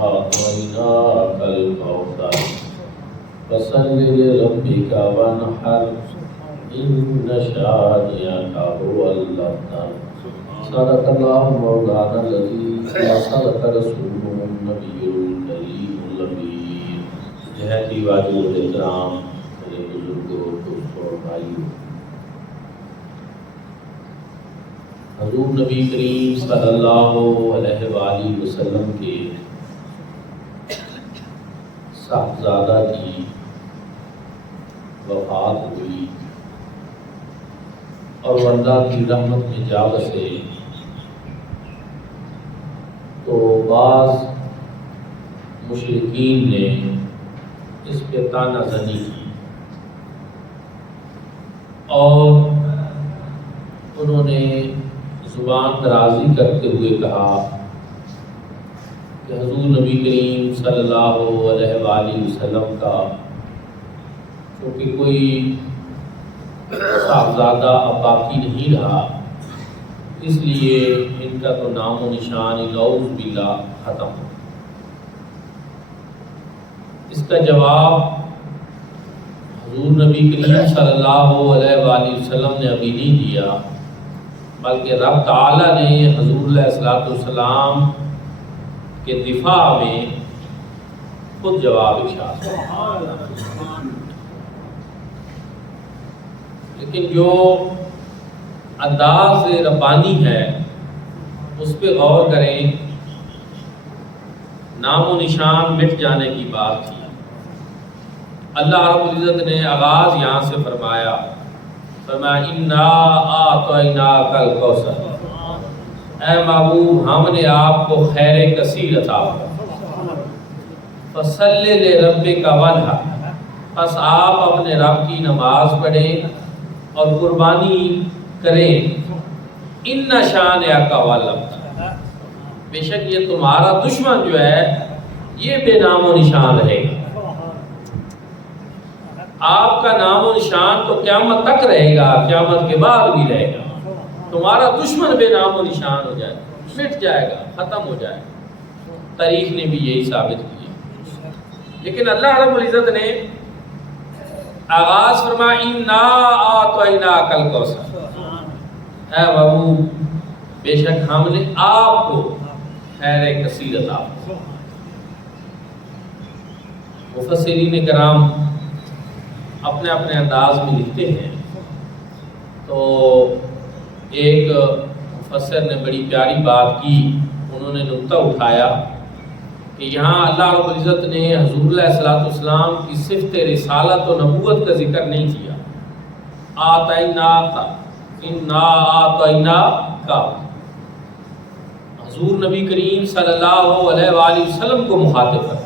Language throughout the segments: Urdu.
أعطيناك الكوثر فصل لربك وانحر إن شانئك هو الأبتر صدق الله مولانا العظيم وصدق رسوله النبي الكريم الأمين. نہایت ہی واجب الاحترام میرے بزرگوں دوستوں اور بھائیوں، حضور نبی کریم صلی اللہ علیہ وآلہ وسلم کے صاحبزادہ کی وفات ہوئی اور اللہ کی رحمت میں جا بسے تو بعض مشرکین نے اس پہ طعنہ زنی کی اور انہوں نے زبان درازی کرتے ہوئے کہا کہ حضور نبی کریم صلی اللہ علیہ وآلہ وسلم کا کیونکہ کوئی صاحبزادہ اب باقی نہیں رہا، اس لیے ان کا تو نام و نشان نعوذ باللہ ختم ہو۔ اس کا جواب حضور نبی کریم صلی اللہ علیہ وآلہ وسلم نے ابھی نہیں دیا، بلکہ رب تعالیٰ نے حضور علیہ السلام کے دفاع میں خود جواب ارشاد فرمایا۔ لیکن جو انداز ربانی ہے اس پہ غور کریں، نام و نشان مٹ جانے کی بات تھی۔ اللہ رب العزت نے آغاز یہاں سے فرمایا اِنَّا أَعْطَيْنَاكَ الْكَوْثَرَ، اے محبوب ہم نے آپ کو خیر کثیر عطا فرمایا۔ فَصَلِّ لِرَبِّكَ وَانْحَرْ، پس آپ اپنے رب کی نماز پڑھیں اور قربانی کریں۔ اِنَّ شَانِئَكَ هُوَ الْأَبْتَرُ، بے شک یہ تمہارا دشمن جو ہے یہ بے نام و نشان رہے گا۔ آپ کا نام و نشان تو قیامت تک رہے گا، قیامت کے بعد بھی رہے گا۔ تمہارا دشمن بے نام و نشان ہو جائے گا، مٹ جائے گا، ختم ہو جائے گا۔ تاریخ نے بھی یہی ثابت کیا۔ لیکن اللہ رب العزت نے آغاز فرمایا اِنَّا أَعْطَيْنَاكَ الْكَوْثَرَ، اے محبوب بے شک ہم نے آپ کو خیر کثیر عطا فرمایا۔ مفسرین کرام اپنے اپنے انداز میں لکھتے ہیں، تو ایک مفسر نے بڑی پیاری بات کی، انہوں نے نقطہ اٹھایا کہ یہاں اللہ رب العزت نے حضور علیہ السلام کی صفت رسالت و نبوت کا ذکر نہیں کیا۔ آتیناکا، اِنَّا أَعْطَيْنَاكَ، حضور نبی کریم صلی اللہ علیہ وآلہ وسلم کو مخاطب کر،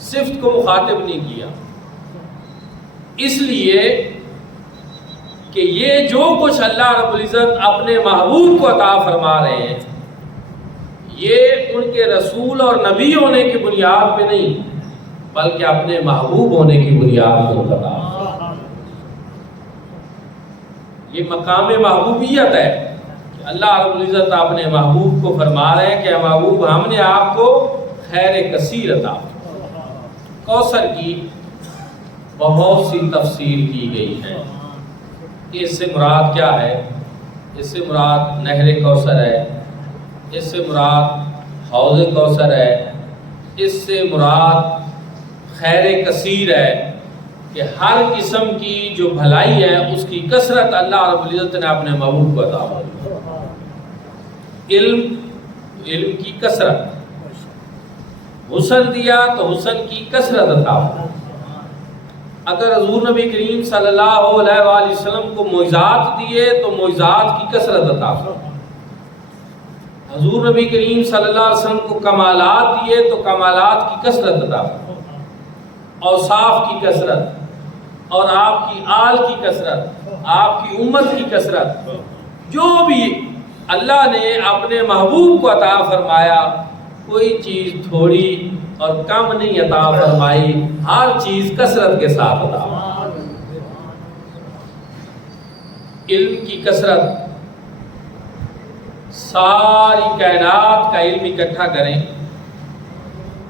صفت کو مخاطب نہیں کیا، اس لیے کہ یہ جو کچھ اللہ رب العزت اپنے محبوب کو عطا فرما رہے ہیں یہ ان کے رسول اور نبی ہونے کی بنیاد پہ نہیں بلکہ اپنے محبوب ہونے کی بنیاد پر عطا۔ یہ مقام محبوبیت ہے کہ اللہ رب العزت اپنے محبوب کو فرما رہے ہیں کہ محبوب ہم نے آپ کو خیر کثیر عطا۔ کوثر کی بہت سی تفسیر کی گئی ہے کہ اس سے مراد کیا ہے۔ اس سے مراد نہر کوثر ہے، اس سے مراد حوض کوثر ہے، اس سے مراد خیر کثیر ہے کہ ہر قسم کی جو بھلائی ہے اس کی کثرت اللہ رب العزت نے اپنے محبوب کو عطا فرمائی۔ علم کی کثرت، حسن دیا تو حسن کی کثرت عطا فرمائی۔ اگر حضور نبی کریم صلی اللہ علیہ وآلہ وسلم کو معجزات دیے تو معجزات کی کثرت عطا فرمائی۔ حضور نبی کریم صلی اللہ علیہ وسلم کو کمالات دیے تو کمالات کی کثرت عطا فرمائی، اوصاف کی کثرت اور آپ کی آل کی کثرت، آپ کی امت کی کثرت، جو بھی اللہ نے اپنے محبوب کو عطا فرمایا کوئی چیز تھوڑی اور کم نہیں عطا فرمائی، ہر چیز کثرت کے ساتھ عطا فرمائی۔ علم کی کثرت، ساری کائنات کا علم اکٹھا کریں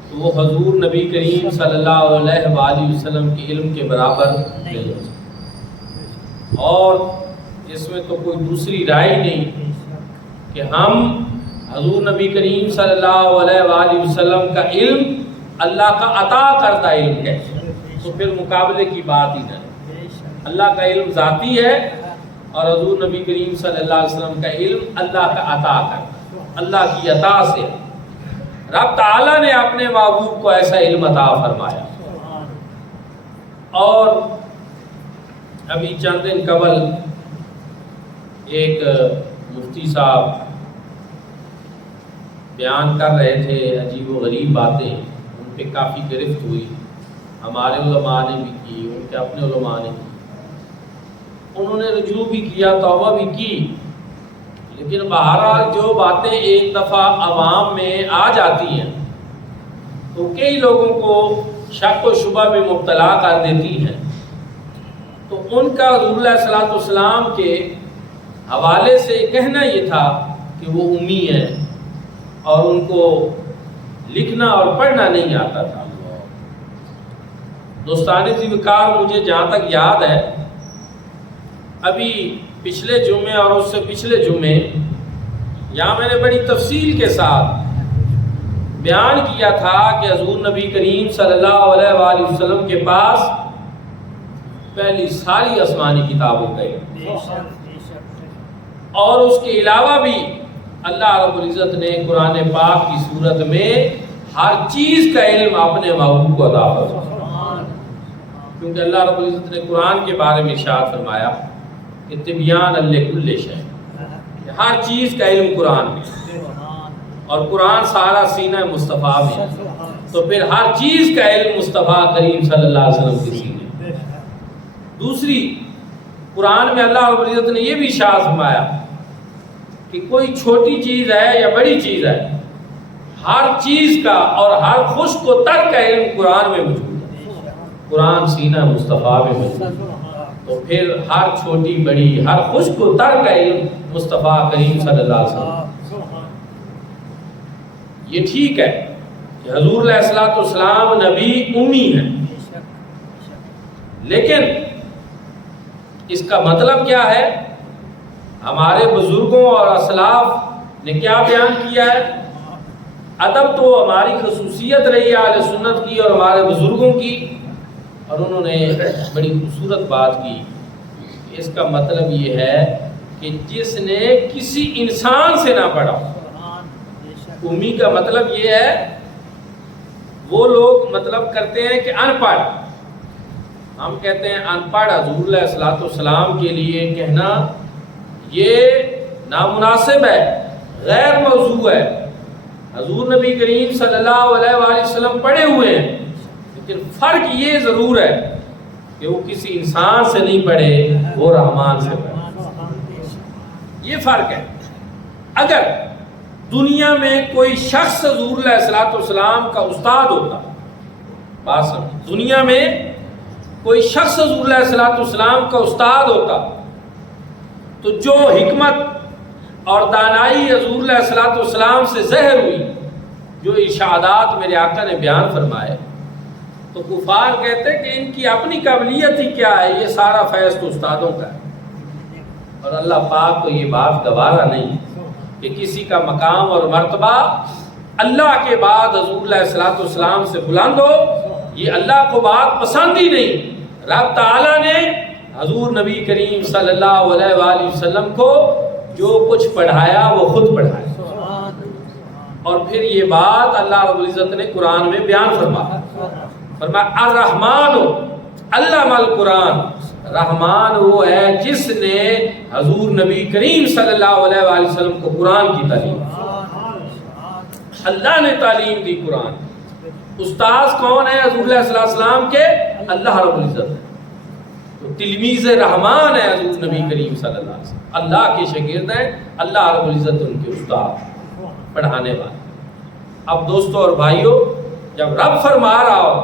تو وہ حضور نبی کریم صلی اللہ علیہ وآلہ وسلم کے علم کے برابر نہیں ہو سکتا۔ اور اس میں تو کوئی دوسری رائے نہیں کہ ہم حضور نبی کریم صلی اللہ علیہ وآلہ وسلم کا علم اللہ کا عطا کردہ علم ہے، تو پھر مقابلے کی بات ہی نہیں۔ اللہ کا علم ذاتی ہے اور حضور نبی کریم صلی اللہ علیہ وسلم کا علم اللہ کا عطا کردہ، اللہ کی عطا سے رب تعالیٰ نے اپنے محبوب کو ایسا علم عطا فرمایا۔ اور ابھی چند دن قبل ایک مفتی صاحب بیان کر رہے تھے عجیب و غریب باتیں، ان پہ کافی گرفت ہوئی، ہمارے علماء نے بھی کی، ان کے اپنے علماء نے کی، انہوں نے رجوع بھی کیا، توبہ بھی کی، لیکن بہرحال جو باتیں ایک دفعہ عوام میں آ جاتی ہیں تو کئی لوگوں کو شک و شبہ میں مبتلا کر دیتی ہیں۔ تو ان کا حضور علیہ الصلوۃ والسلام کے حوالے سے کہنا یہ تھا کہ وہ امی ہیں اور ان کو لکھنا اور پڑھنا نہیں آتا تھا۔ دوستان ذی وقار، مجھے جہاں تک یاد ہے ابھی پچھلے جمعے اور اس سے پچھلے جمعے یہاں میں نے بڑی تفصیل کے ساتھ بیان کیا تھا کہ حضور نبی کریم صلی اللہ علیہ وآلہ وسلم کے پاس پہلی ساری آسمانی کتابوں کا علم، اور اس کے علاوہ بھی اللہ رب العزت نے قرآن پاک کی صورت میں ہر چیز کا علم اپنے محبوب کو عطا فرمایا، کیونکہ اللہ رب العزت نے قرآن کے بارے میں ارشاد فرمایا کہ تبیان لکل شیء، ہر چیز کا علم قرآن میں، اور قرآن سارا سینہ مصطفیٰ میں، تو پھر ہر چیز کا علم مصطفیٰ کریم صلی اللہ علیہ وسلم کے سینے میں۔ دوسری، قرآن میں اللہ رب العزت نے یہ بھی ارشاد فرمایا کہ کوئی چھوٹی چیز ہے یا بڑی چیز ہے، ہر چیز کا اور ہر خشک و تر کا علم قرآن میں موجود ہے، قرآن سینہ مصطفیٰ میں موجود ہے، تو پھر ہر چھوٹی بڑی ہر خشک و تر کا علم مصطفیٰ کریم صلی اللہ علیہ وسلم۔ یہ ٹھیک ہے کہ حضور علیہ الصلوۃ والسلام نبی امی ہیں، لیکن اس کا مطلب کیا ہے؟ ہمارے بزرگوں اور اسلاف نے کیا بیان کیا ہے؟ ادب تو ہماری خصوصیت رہی ہے اہل سنت کی اور ہمارے بزرگوں کی، اور انہوں نے بڑی خوبصورت بات کی، اس کا مطلب یہ ہے کہ جس نے کسی انسان سے نہ پڑھا۔ امی کا مطلب یہ ہے، وہ لوگ مطلب کرتے ہیں کہ ان پڑھ، ہم کہتے ہیں ان پڑھ، حضور علیہ الصلوۃ والسلام کے لیے کہنا یہ نامناسب ہے، غیر موضوع ہے۔ حضور نبی کریم صلی اللہ علیہ وآلہ وسلم پڑھے ہوئے ہیں، لیکن فرق یہ ضرور ہے کہ وہ کسی انسان سے نہیں پڑھے، وہ رحمان سے پڑھے، یہ فرق ہے۔ اگر دنیا میں کوئی شخص حضور علیہ الصلوۃ والسلام کا استاد ہوتا، بات سمجھ، دنیا میں کوئی شخص حضور علیہ الصلوۃ والسلام کا استاد ہوتا تو جو حکمت اور دانائی حضور علیہ الصلوۃ والسلام سے ظاہر ہوئی، جو ارشادات میرے آقا نے بیان فرمائے، تو کفار کہتے کہ ان کی اپنی قابلیت ہی کیا ہے، یہ سارا فیض تو استادوں کا ہے۔ اور اللہ پاک کو یہ بات گوارا نہیں کہ کسی کا مقام اور مرتبہ اللہ کے بعد حضور علیہ الصلوۃ والسلام سے بلند ہو، یہ اللہ کو بات پسند ہی نہیں۔ رب تعالیٰ نے حضور نبی کریم صلی اللہ علیہ وآلہ وسلم کو جو کچھ پڑھایا وہ خود پڑھایا، اور پھر یہ بات اللہ رب العزت نے قرآن میں بیان فرمایا الرحمن علم القرآن، رحمان وہ ہے جس نے حضور نبی کریم صلی اللہ علیہ وآلہ وسلم کو قرآن کی تعلیم، اللہ نے تعلیم دی قرآن۔ استاذ کون ہے حضور علیہ السلام کے؟ اللہ رب العزت ہے، تو تلمیذ رحمان ہے حضور نبی کریم صلی اللہ علیہ وسلم، اللہ کے شاگرد ہیں، اللہ رب العزت ان کے استاد، پڑھانے والے۔ اب دوستو اور بھائیو، جب رب فرما رہا ہو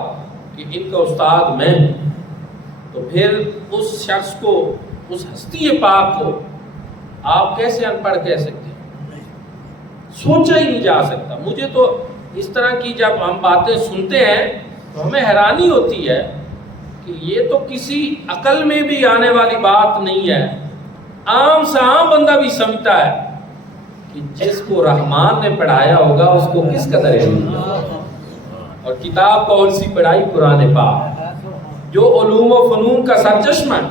کہ ان کا استاد میں ہوں، تو پھر اس شخص کو، اس ہستی پاک کو آپ کیسے ان پڑھ کہہ سکتے ہیں؟ سوچا ہی نہیں جا سکتا. مجھے تو اس طرح کی جب ہم باتیں سنتے ہیں تو ہمیں حیرانی ہوتی ہے کہ یہ تو کسی عقل میں بھی آنے والی بات نہیں ہے. عام سے عام بندہ بھی سمجھتا ہے کہ جس کو رحمان نے پڑھایا ہوگا اس کو کس قدر علم ہے. اور کتاب کون سی پڑھائی؟ قرآن پاک جو علوم و فنون کا سرچشمہ ہے.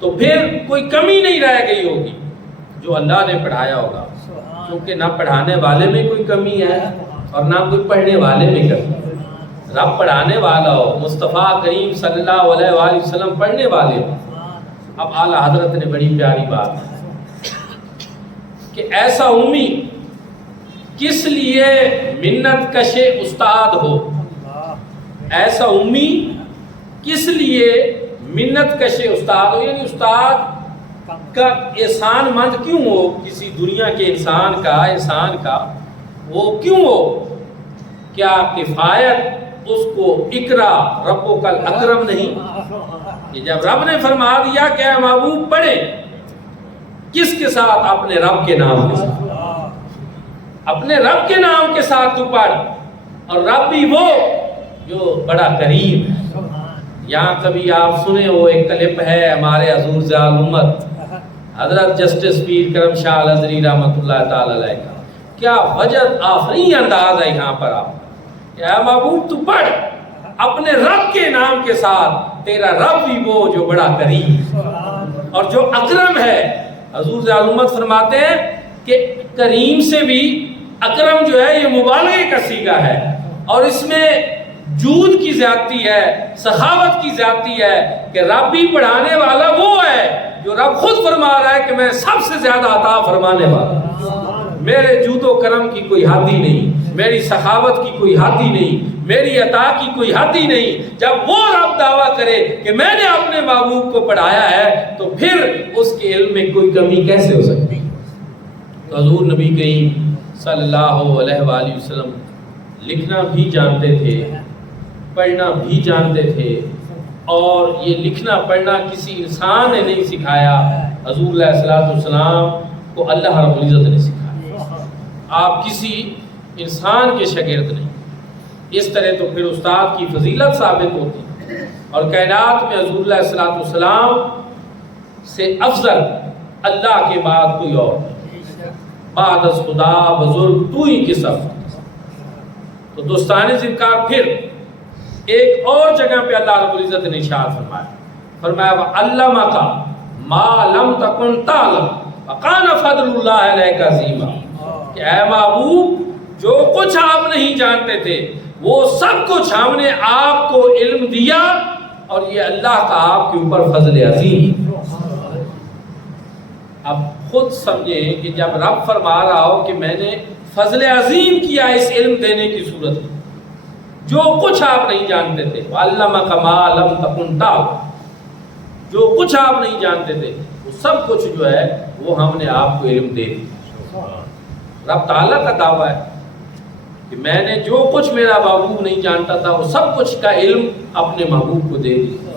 تو پھر کوئی کمی نہیں رہ گئی ہوگی جو اللہ نے پڑھایا ہوگا، کیونکہ نہ پڑھانے والے میں کوئی کمی ہے اور نہ کوئی پڑھنے والے میں کمی. رب پڑھانے والا ہو، مصطفیٰ کریم صلی اللہ علیہ وآلہ وسلم پڑھنے والے ہو. اب اعلیٰ حضرت نے بڑی پیاری بات کہ ایسا امی کس لیے منت کش استاد ہو. ایسا امی کس لیے منت کش استاد ہو، یعنی استاد کا احسان مند کیوں ہو. کسی دنیا کے انسان کا وہ کیوں ہو؟ کیا کفایت اس کو اقرا ربک الاکرم نہیں؟ کہ جب رب نے فرما دیا کہ اے محبوب پڑھے، کس کے ساتھ؟ اپنے رب کے نام کے ساتھ. اپنے رب کے نام کے ساتھ تو پڑھ، اور رب بھی وہ جو بڑا کریم ہے. یہاں کبھی آپ سنے ہو ایک کلپ ہے ہمارے حضور زیال امت حضرت جسٹس پیر کرم شاہ الازہری رحمۃ اللہ تعالی علیہ کا کیا وجد آخری انداز ہے یہاں پر آپ کہ اے محبوب تو پڑھ اپنے رب کے نام کے ساتھ، تیرا رب بھی وہ جو بڑا کریم اور جو اکرم ہے. حضور زیال امت فرماتے ہیں کہ کریم سے بھی اکرم جو ہے یہ مبالغے کا صیغہ ہے، اور اس میں جود کی زیادتی ہے، سخاوت کی زیادتی ہے کہ رب بھی پڑھانے والا وہ ہے جو رب خود فرما رہا ہے کہ میں سب سے زیادہ عطا فرمانے والا. میرے جود و کرم کی کوئی حد ہی نہیں، میری سخاوت کی کوئی حد ہی نہیں، میری عطا کی کوئی حد ہی نہیں. جب وہ رب دعویٰ کرے کہ میں نے اپنے محبوب کو پڑھایا ہے تو پھر اس کے علم میں کوئی کمی کیسے ہو سکتی؟ تو حضور نبی کریم صلی اللہ علیہ وآلہ وسلم لکھنا بھی جانتے تھے، پڑھنا بھی جانتے تھے، اور یہ لکھنا پڑھنا کسی انسان نے نہیں سکھایا. حضور علیہ الصلوۃ والسلام کو اللہ رب العزت نے سکھایا. آپ کسی انسان کے شاگرد نہیں. اس طرح تو پھر استاد کی فضیلت ثابت ہوتی، اور کائنات میں حضور علیہ الصلوۃ والسلام سے افضل اللہ کے بعد کوئی اور نہیں. بعد از خدا بزرگ تو ہی کسب. تو دوستان ذکر پھر ایک اور جگہ پہ اللہ رب العزت نے ارشاد فرمایا وَعَلَّمَكَ مَا لَمْ تَكُنْ تَعْلَمُ وَكَانَ فَضْلُ اللَّهِ عَلَيْكَ عَظِيمًا. کہ اے محبوب جو کچھ آپ نہیں جانتے تھے وہ سب کچھ ہم نے آپ کو علم دیا، اور یہ اللہ کا آپ کے اوپر فضل عظیم. اب خود سمجھیں کہ جب رب فرما رہا ہو کہ میں نے فضل عظیم کیا اس علم دینے کی صورت میں، جو کچھ آپ نہیں جانتے تھے، وَعَلَّمَكَ مَا لَمْ تَكُنْ تَعْلَمُ، جو کچھ آپ نہیں جانتے تھے وہ سب کچھ جو ہے وہ ہم نے آپ کو علم دے دیا. رب تعالیٰ کا دعویٰ ہے کہ میں نے جو کچھ میرا محبوب نہیں جانتا تھا وہ سب کچھ کا علم اپنے محبوب کو دے دیا.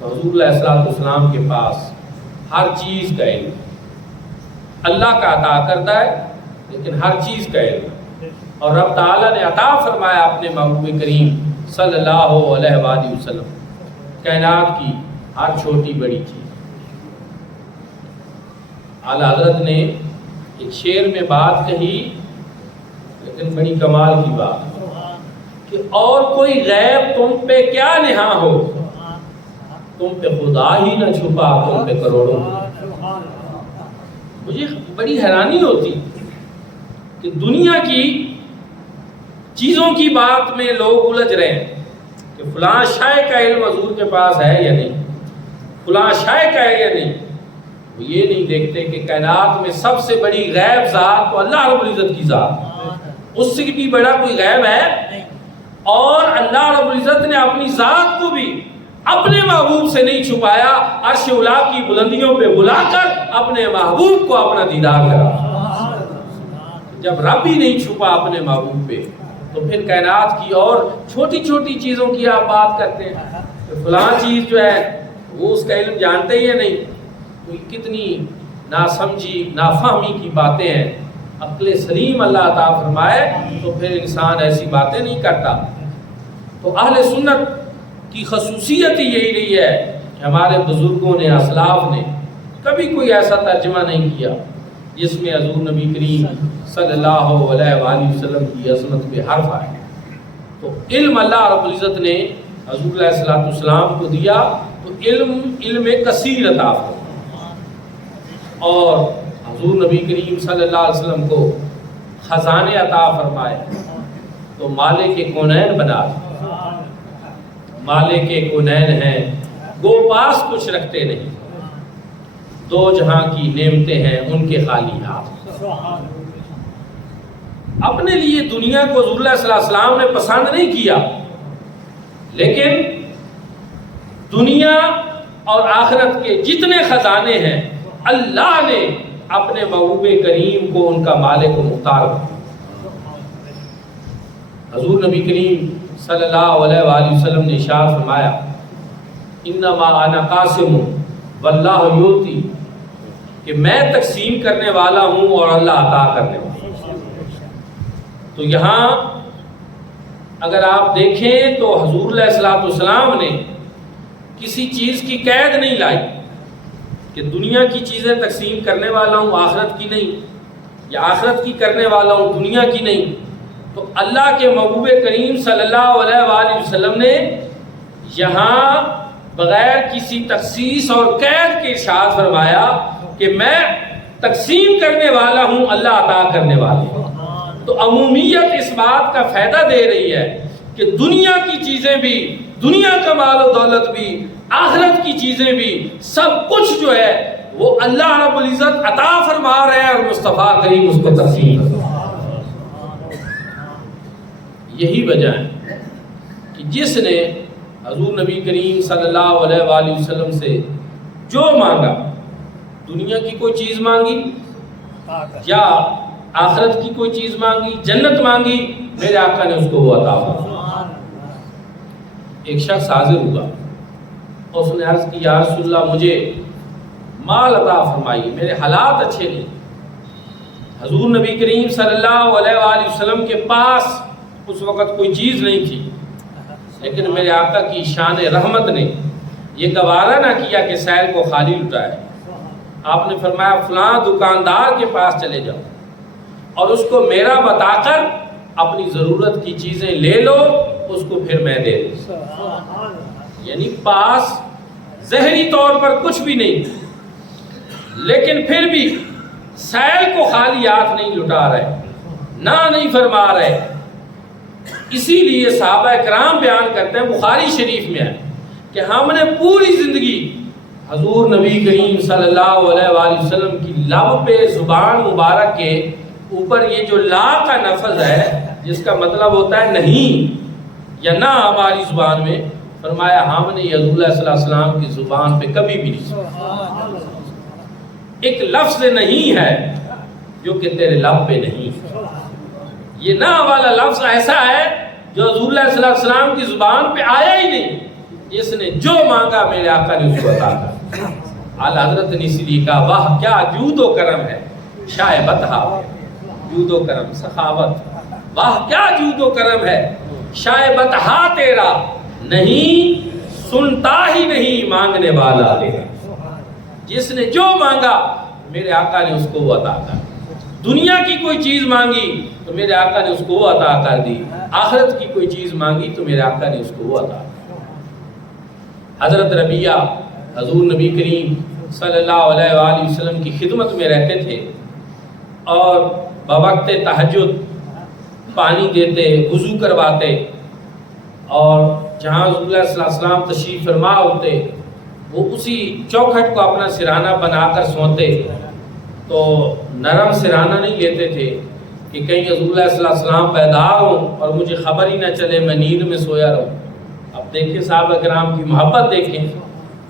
تو حضور علیہ الصلوۃ والسلام کے پاس ہر چیز کا علم اللہ کا عطا کرتا ہے، لیکن ہر چیز کا علم، اور رب تعالیٰ نے عطا فرمایا اپنے محبوب کریم صلی اللہ علیہ وآلہ وسلم کائنات کی ہر چھوٹی بڑی چیز. اعلیٰ حضرت نے ایک شعر میں بات کہی، لیکن بڑی کمال کی بات کہ اور کوئی غیب تم پہ کیا نہاں ہو، تم پہ خدا ہی نہ چھپا تم پہ کروڑوں. مجھے بڑی حیرانی ہوتی کہ دنیا کی چیزوں کی بات میں لوگ الجھ رہے ہیں کہ فلاں شے کا علم حضور کے پاس ہے یا نہیں، فلاں شے کا ہے یا نہیں. وہ یہ نہیں دیکھتے کہ کائنات میں سب سے بڑی غیب ذات تو اللہ رب العزت کی ذات، اس سے بھی بڑا کوئی غیب ہے. اور اللہ رب العزت نے اپنی ذات کو بھی اپنے محبوب سے نہیں چھپایا، عرش اولا کی بلندیوں پہ بلا کر اپنے محبوب کو اپنا دیدار کرا. جب رب ہی نہیں چھپا اپنے محبوب پہ تو پھر کائنات کی اور چھوٹی چھوٹی چیزوں کی آپ بات کرتے ہیں کہ فلاں چیز جو ہے وہ اس کا علم جانتے ہی نہیں. کتنی ناسمجھی نافہمی کی باتیں ہیں عقل سلیم اللہ عطا فرمائے تو پھر انسان ایسی باتیں نہیں کرتا۔ تو اہل سنت کی خصوصیت ہی یہی رہی ہے کہ ہمارے بزرگوں نے، اسلاف نے کبھی کوئی ایسا ترجمہ نہیں کیا جس میں حضور نبی کریم صلی اللہ علیہ وآلہ وسلم کی عظمت پہ حرف آئے۔ تو علم اللہ رب العزت نے حضور علیہ السلام کو دیا تو علم کثیر عطا فرمایا، اور حضور نبی کریم صلی اللہ علیہ وسلم کو خزانے عطا فرمائے تو مالک کونین بنا دیا۔ مالک کونین ہیں، گو پاس کچھ رکھتے نہیں، دو جہاں کی نعمتیں ہیں ان کے خالی ہاتھ۔ اپنے لیے دنیا کو حضور صلی اللہ علیہ وسلم نے پسند نہیں کیا، لیکن دنیا اور آخرت کے جتنے خزانے ہیں اللہ نے اپنے محبوب کریم کو ان کا مالک و مختار بنا۔ حضور نبی کریم صلی اللہ علیہ وآلہ وسلم نے ارشاد فرمایا انما انا قاسم واللہ یؤتی، کہ میں تقسیم کرنے والا ہوں اور اللہ عطا کرنے والا ہوں۔ تو یہاں اگر آپ دیکھیں تو حضور علیہ السلام نے کسی چیز کی قید نہیں لائی کہ دنیا کی چیزیں تقسیم کرنے والا ہوں آخرت کی نہیں، یا آخرت کی کرنے والا ہوں دنیا کی نہیں۔ تو اللہ کے محبوب کریم صلی اللہ علیہ وآلہ وسلم نے یہاں بغیر کسی تخصیص اور قید کے ارشاد فرمایا کہ میں تقسیم کرنے والا ہوں، اللہ عطا کرنے والا ہوں۔ تو عمومیت اس بات کا فائدہ دے رہی ہے کہ دنیا کی چیزیں بھی، دنیا کا مال و دولت بھی، آخرت کی چیزیں بھی، سب کچھ جو ہے وہ اللہ رب العزت عطا فرما رہے ہیں اور مصطفیٰ کریم اس کو تقسیم کر رہے ہیں۔ یہی وجہ ہے کہ جس نے حضور نبی کریم صلی اللہ علیہ وآلہ وسلم سے جو مانگا، دنیا کی کوئی چیز مانگی یا آخرت کی کوئی چیز مانگی، جنت مانگی، میرے آقا نے اس کو وہ عطا فرمایا۔ ایک شخص حاضر ہوا، اس نے عرض کی یا رسول اللہ مجھے مال عطا فرمائیے، میرے حالات اچھے نہیں۔ حضور نبی کریم صلی اللہ علیہ وآلہ وسلم کے پاس اس وقت کوئی چیز نہیں تھی، لیکن میرے آقا کی شان رحمت نے یہ گوارا نہ کیا کہ سیل کو خالی لٹائے۔ آپ نے فرمایا فلاں دکاندار کے پاس چلے جاؤ اور اس کو میرا بتا کر اپنی ضرورت کی چیزیں لے لو، اس کو پھر میں دے دوں۔ یعنی پاس ظاہری طور پر کچھ بھی نہیں، لیکن پھر بھی سیل کو خالی ہاتھ نہیں لٹا رہے، نہ نہیں فرما رہے۔ اسی لیے صحابہ کرام بیان کرتے ہیں، بخاری شریف میں ہے کہ ہم نے پوری زندگی حضور نبی کریم صلی اللہ علیہ وآلہ وسلم کی لب پہ زبان مبارک کے اوپر یہ جو لا کا لفظ ہے جس کا مطلب ہوتا ہے نہیں یا نہ ہماری زبان میں، فرمایا ہم نے حضور صلی اللہ علیہ وسلم کی زبان پہ کبھی بھی نہیں سنا۔ ایک لفظ نہیں ہے جو کہ تیرے لب پہ نہیں، یہ نہ والا لفظ ایسا ہے جو حضور صلی اللہ علیہ وسلم کی زبان پہ آیا ہی نہیں۔ جس نے جو مانگا میرے آقا نے اس کو عطا کیا۔ اعلیٰ حضرت نے اسی لیے کہا واہ کیا جود و کرم ہے شاہ بطحا، جود و کرم سخاوت، واہ کیا جود و کرم ہے شاہ بطحا تیرا، نہیں سنتا ہی نہیں مانگنے والا تیرا۔ جس نے جو مانگا میرے آقا نے اس کو وہ عطا کر، دنیا کی کوئی چیز مانگی تو میرے آقا نے اس کو وہ عطا کر دی، آخرت کی کوئی چیز مانگی تو میرے آقا نے اس کو وہ عطا کر۔ حضرت ربیہ حضور نبی کریم صلی اللہ علیہ وآلہ وسلم کی خدمت میں رہتے تھے اور بوقت تہجد پانی دیتے، وضو کرواتے، اور جہاں حضور صلی اللہ علیہ وسلم تشریف فرما ہوتے وہ اسی چوکھٹ کو اپنا سرانہ بنا کر سوتے، تو نرم سرانہ نہیں لیتے تھے کہ کہیں حضور صلی اللہ علیہ وسلم بیدار ہوں اور مجھے خبر ہی نہ چلے میں نیند میں سویا رہوں۔ اب دیکھیں صحابہ کرام کی محبت دیکھیں،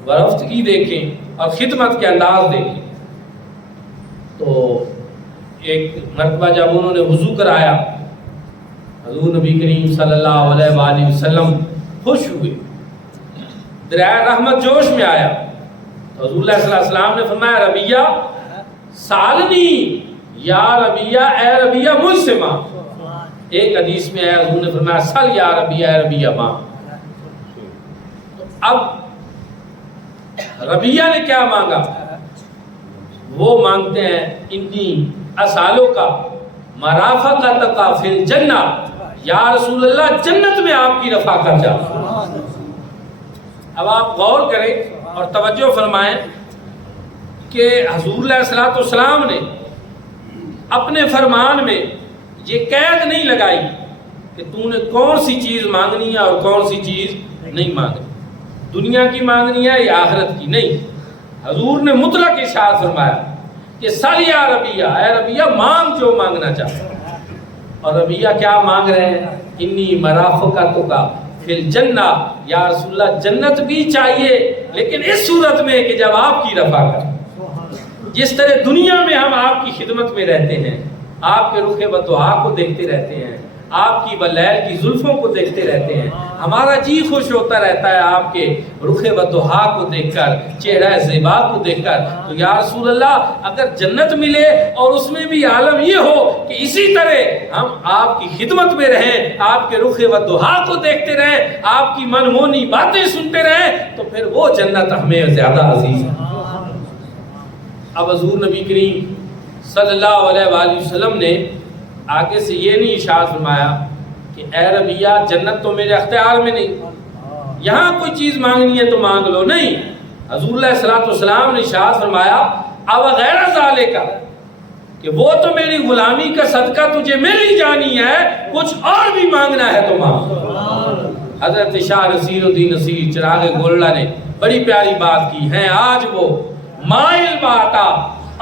ورفتگی دیکھیں اور خدمت کے انداز دیکھیں۔ تو ایک مرتبہ جب انہوں نے وضو کرایا، حضور نبی کریم صلی اللہ علیہ وآلہ وسلم خوش ہوئے، دریائے رحمت جوش میں آیا، تو حضور صلی اللہ علیہ وسلم نے فرمایا ربیہ سالنی یا ربیہ اے ربیہ مجھ سے مانگ. ایک حدیث میں ہے حضور نے فرمایا سل یا ربیہ اے ربیہ مانگ. اب ربیہ نے کیا مانگا؟ وہ مانگتے ہیں انی اسالو کا مرافقتک فی الجنہ، یا رسول اللہ جنت میں آپ کی رفاقت چاہتا. اب آپ غور کریں اور توجہ فرمائیں کہ حضور علیہ الصلوۃ والسلام نے اپنے فرمان میں یہ قید نہیں لگائی کہ تو نے کون سی چیز مانگنی ہے اور کون سی چیز نہیں مانگنی، دنیا کی مانگنی ہے یا آخرت کی. نہیں، حضور نے مطلق ارشاد فرمایا کہ سل یا ربیہ اے ربیہ مانگ جو مانگنا چاہتا. اور ربیہ کیا مانگ رہے ہیں؟ انی مرافقتک فی الجنہ، یا رسول اللہ جنت بھی چاہیے لیکن اس صورت میں کہ جب آپ کی رفاقت. جس طرح دنیا میں ہم آپ کی خدمت میں رہتے ہیں، آپ کے رخ بدعا کو دیکھتے رہتے ہیں، آپ کی بلیل کی زلفوں کو دیکھتے رہتے ہیں، ہمارا جی خوش ہوتا رہتا ہے آپ کے رخ بدعا کو دیکھ کر، چہرہ زیبا کو دیکھ کر. تو یا رسول اللہ اگر جنت ملے اور اس میں بھی عالم یہ ہو کہ اسی طرح ہم آپ کی خدمت میں رہیں، آپ کے رخ بدعا کو دیکھتے رہیں، آپ کی منمونی باتیں سنتے رہیں، تو پھر وہ جنت ہمیں زیادہ عزیز ہے. اب حضور نبی کریم صلی اللہ علیہ وآلہ وسلم نے آگے سے یہ نہیں ارشاد فرمایا کہ اے ربیہ جنت تو میرے اختیار میں نہیں، یہاں کوئی چیز مانگنی ہے تو مانگ لو. نہیں، حضور علیہ الصلوۃ والسلام نے ارشاد فرمایا اب غیر ذالک، کہ وہ تو میری غلامی کا صدقہ تجھے مل ہی جانی ہے، کچھ اور بھی مانگنا ہے تو مانگ. حضرت شاہ نصیر الدین نصیر چراغ گولڑا نے بڑی پیاری بات کی ہے. آج وہ مائل باتا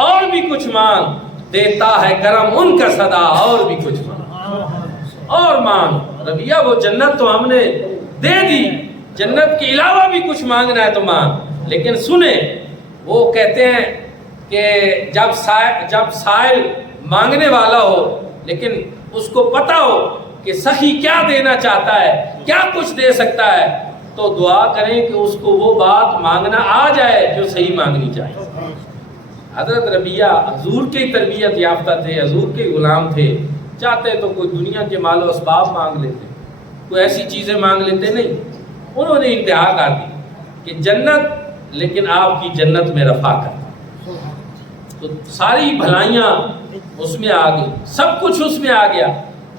اور بھی کچھ مانگ، دیتا ہے کرم ان کا صدا اور بھی کچھ مانگ اور مانگ. ربیہ وہ جنت تو ہم نے دے دی، جنت کے علاوہ بھی کچھ مانگنا ہے تو مانگ. لیکن سنیں، وہ کہتے ہیں کہ جب سائل مانگنے والا ہو لیکن اس کو پتا ہو کہ سخی کیا دینا چاہتا ہے، کیا کچھ دے سکتا ہے، تو دعا کریں کہ اس کو وہ بات مانگنا آ جائے جو صحیح مانگنی چاہیے. حضرت ربیہ حضور کی تربیت یافتہ تھے، حضور کے غلام تھے، چاہتے تو کوئی دنیا کے مال و اسباب مانگ لیتے، کوئی ایسی چیزیں مانگ لیتے. نہیں، انہوں نے انتہا کر دی کہ جنت، لیکن آپ کی جنت میں رفاقت. تو ساری بھلائیاں اس میں آ گئی، سب کچھ اس میں آ گیا.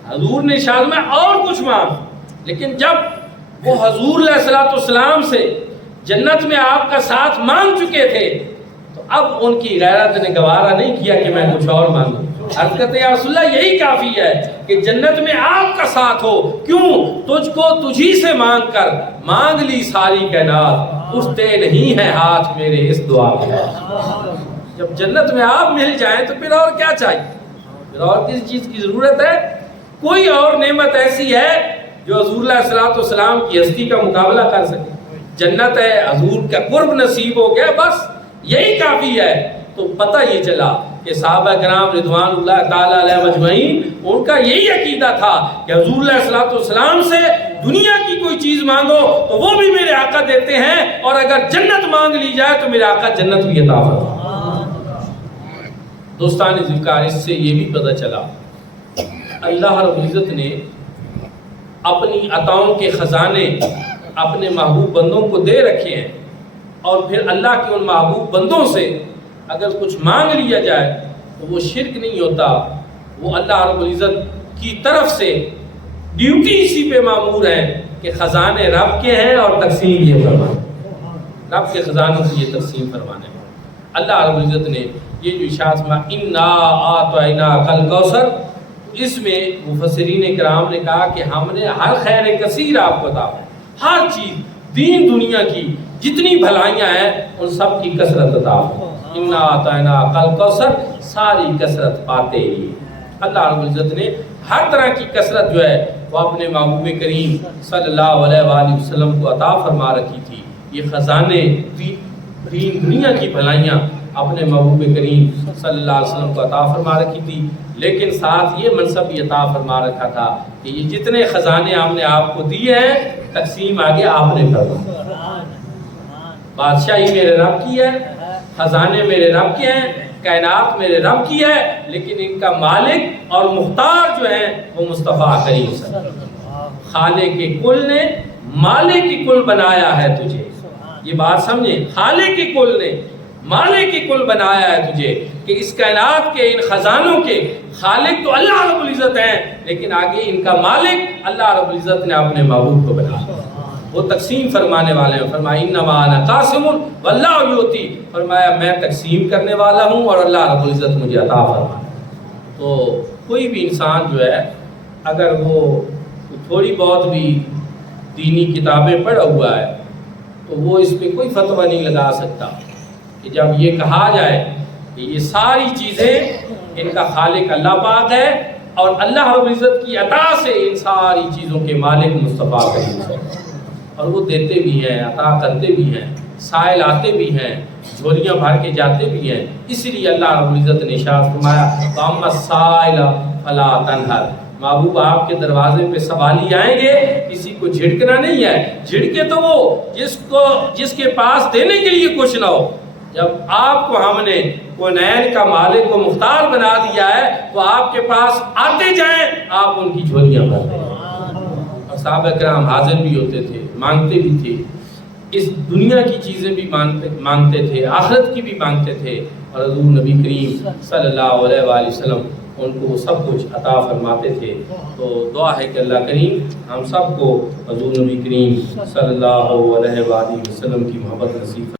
حضور نے ارشاد میں اور کچھ مانگ، لیکن جب وہ حضور علیہ الصلوۃ والسلام سے جنت میں آپ کا ساتھ مانگ چکے تھے تو اب ان کی غیرت نے گوارا نہیں کیا کہ میں کچھ اور مانگوں. عرض کرتے یا رسول اللہ یہی کافی ہے کہ جنت میں آپ کا ساتھ ہو. کیوں؟ تجھ کو تجھی سے مانگ کر مانگ لی ساری کائنات، اٹھتے نہیں ہیں ہاتھ میرے اس دعا میں. جب جنت میں آپ مل جائیں تو پھر اور کیا چاہیے، پھر اور کسی چیز کی ضرورت ہے؟ کوئی اور نعمت ایسی ہے جو حضور علیہ الصلوۃ والسلام کی ہستی کا مقابلہ کر سکے؟ جنت ہے، حضور کا قرب نصیب ہو گیا، بس یہی کافی ہے. تو پتہ یہ چلا کہ صحابہ کرام رضوان اللہ تعالی علیہ مجمعین ان کا یہی عقیدہ تھا کہ حضور علیہ الصلوۃ والسلام سے دنیا کی کوئی چیز مانگو تو وہ بھی میرے آقا دیتے ہیں، اور اگر جنت مانگ لی جائے تو میرے آقا جنت بھی عطا فرماتے. دوستان ذکر اس سے یہ بھی پتہ چلا اللہ رب العزت نے اپنی عطاؤں کے خزانے اپنے محبوب بندوں کو دے رکھے ہیں، اور پھر اللہ کے ان محبوب بندوں سے اگر کچھ مانگ لیا جائے تو وہ شرک نہیں ہوتا، وہ اللہ رب العزت کی طرف سے ڈیوٹی اسی پہ مامور ہے کہ خزانے رب کے ہیں اور تقسیم یہ فرمانے، رب کے خزانوں سے یہ تقسیم فرمانے. اللہ رب العزت نے یہ جو ارشاد فرمایا انا اعطیناک الکوثر، اس میں مفسرین کرام نے کہا کہ ہم نے ہر خیر کثیر آپ کو عطا، ہر چیز دین دنیا کی جتنی بھلائیاں ہیں ان سب کی کثرت عطا. انا اعطیناک الکوثر، ساری کثرت پاتے ہی اللہ رب العزت نے ہر طرح کی کثرت جو ہے وہ اپنے محبوب کریم صلی اللہ علیہ وآلہ وسلم کو عطا فرما رکھی تھی. یہ خزانے دین دنیا کی بھلائیاں اپنے محبوب کریم صلی اللہ علیہ وسلم کو عطا فرما رکھی تھی، لیکن ساتھ یہ منصب بھی عطا فرما رکھا تھا کہ یہ جتنے خزانے ہم نے آپ کو دیے ہیں تقسیم آگے آپ نے کرنا. بادشاہی میرے رب کی ہے، خزانے میرے رب کے ہیں، کائنات میرے رب کی ہے، لیکن ان کا مالک اور مختار جو ہیں وہ مصطفیٰ کریم صلی اللہ علیہ وسلم۔ خالق کل نے مالک کل بنایا ہے تجھے، یہ بات سمجھیں، خالق کل نے مالک کل بنایا ہے تجھے، کہ اس کائنات کے ان خزانوں کے خالق تو اللہ رب العزت ہیں، لیکن آگے ان کا مالک اللہ رب العزت نے اپنے محبوب کو بنایا، وہ تقسیم فرمانے والے ہیں۔ فرمایا انما انا قاسم واللہ یؤتی، فرمایا میں تقسیم کرنے والا ہوں اور اللہ رب العزت مجھے عطا فرماتا ہے۔ تو کوئی بھی انسان جو ہے اگر وہ تھوڑی بہت بھی دینی کتابیں پڑھا ہوا ہے تو وہ اس پہ کوئی فتویٰ نہیں لگا سکتا کہ جب یہ کہا جائے کہ یہ ساری چیزیں ان کا خالق اللہ پاک ہے اور اللہ رب العزت کی عطا سے ان ساری چیزوں کے مالک مصطفیٰ کریم صلی اللہ علیہ وسلم، اور وہ دیتے بھی ہیں، عطا کرتے بھی ہیں، سائل آتے بھی ہیں، جھولیاں بھر کے جاتے بھی ہیں۔ اس لیے اللہ رب العزت نے ارشاد فرمایا وَأَمَّا السَّائِلَ فَلَا تَنْهَرْ، محبوب آپ کے دروازے پہ سوالی آئیں گے، کسی کو جھڑکنا نہیں ہے، جھڑکے تو وہ جس کے پاس دینے کے لیے کچھ نہ ہو۔ جب آپ کو ہم نے کونین کا مالک و مختار بنا دیا ہے تو آپ کے پاس آتے جائیں، آپ ان کی جھولیاں بھر دیں۔ اور صحابہ کرام حاضر بھی ہوتے تھے، مانگتے بھی تھے، اس دنیا کی چیزیں بھی مانگتے تھے، آخرت کی بھی مانگتے تھے، اور حضور نبی کریم صلی اللہ علیہ وآلہ وسلم ان کو سب کچھ عطا فرماتے تھے۔ تو دعا ہے کہ اللہ کریم ہم سب کو حضور نبی کریم صلی اللہ علیہ وآلہ وسلم کی محبت نصیب